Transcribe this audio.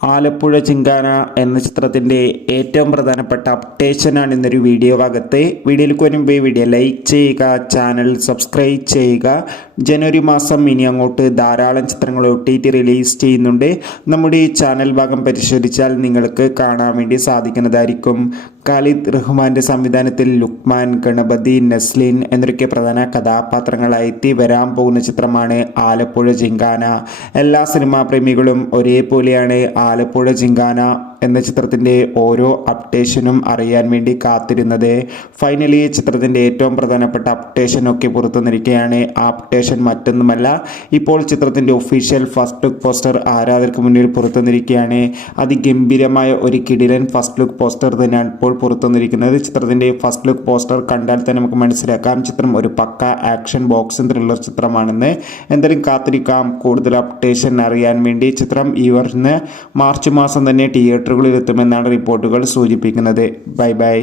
ആലപ്പുഴ ചിങ്കാന എന്ന ചിത്രത്തിൻ്റെ ഏറ്റവും പ്രധാനപ്പെട്ട അപ്ഡേഷനാണ് ഇന്നൊരു വീഡിയോ ഭാഗത്ത്. വീഡിയോയിലേക്ക് വരുമ്പോൾ വീഡിയോ ലൈക്ക് ചെയ്യുക, ചാനൽ സബ്സ്ക്രൈബ് ചെയ്യുക. ജനുവരി മാസം ഇനി അങ്ങോട്ട് ധാരാളം ചിത്രങ്ങൾ OTT റിലീസ് ചെയ്യുന്നുണ്ട്. നമ്മുടെ ഈ ചാനൽ ഭാഗം പരിശോധിച്ചാൽ നിങ്ങൾക്ക് കാണാൻ വേണ്ടി സാധിക്കുന്നതായിരിക്കും. ഖാലിദ് റഹ്മാൻ്റെ സംവിധാനത്തിൽ ലുക്മാൻ, ഗണപതി, നസ്ലിൻ എന്നൊക്കെ പ്രധാന കഥാപാത്രങ്ങളായി വരാൻ പോകുന്ന ചിത്രമാണ് ആലപ്പുഴ ചിങ്കാന. എല്ലാ സിനിമാ പ്രേമികളും ഒരേപോലെയാണ് ആലപ്പുഴ ചിങ്കാന എന്ന ചിത്രത്തിൻ്റെ ഓരോ അപ്ഡേഷനും അറിയാൻ വേണ്ടി കാത്തിരുന്നത്. ഫൈനലി ചിത്രത്തിൻ്റെ ഏറ്റവും പ്രധാനപ്പെട്ട അപ്ഡേഷനൊക്കെ പുറത്തു വന്നിരിക്കുകയാണ്. ആ അപ്ഡേഷൻ മറ്റൊന്നുമല്ല, ഇപ്പോൾ ചിത്രത്തിൻ്റെ ഒഫീഷ്യൽ ഫസ്റ്റ് ലുക്ക് പോസ്റ്റർ ആരാധകർക്ക് മുന്നിൽ പുറത്തു വന്നിരിക്കുകയാണ്. അതിഗംഭീരമായ ഒരു കിടിലൻ ഫസ്റ്റ് ലുക്ക് പോസ്റ്റർ തന്നെയാണ് ഇപ്പോൾ പുറത്തു വന്നിരിക്കുന്നത്. ചിത്രത്തിൻ്റെ ഫസ്റ്റ് ലുക്ക് പോസ്റ്റർ കണ്ടാൽ തന്നെ നമുക്ക് മനസ്സിലാക്കാം ചിത്രം ഒരു പക്ക ആക്ഷൻ ബോക്സിംഗ് ത്രില്ലർ ചിത്രമാണെന്ന്. എന്തായാലും കാത്തിരിക്കാം കൂടുതൽ അപ്ഡേഷൻ അറിയാൻ വേണ്ടി. ചിത്രം ഈ വർഷം മാർച്ച് മാസം തന്നെ തിയേറ്ററുകളിൽ എത്തുമെന്നാണ് റിപ്പോർട്ടുകൾ സൂചിപ്പിക്കുന്നത്. Bye bye.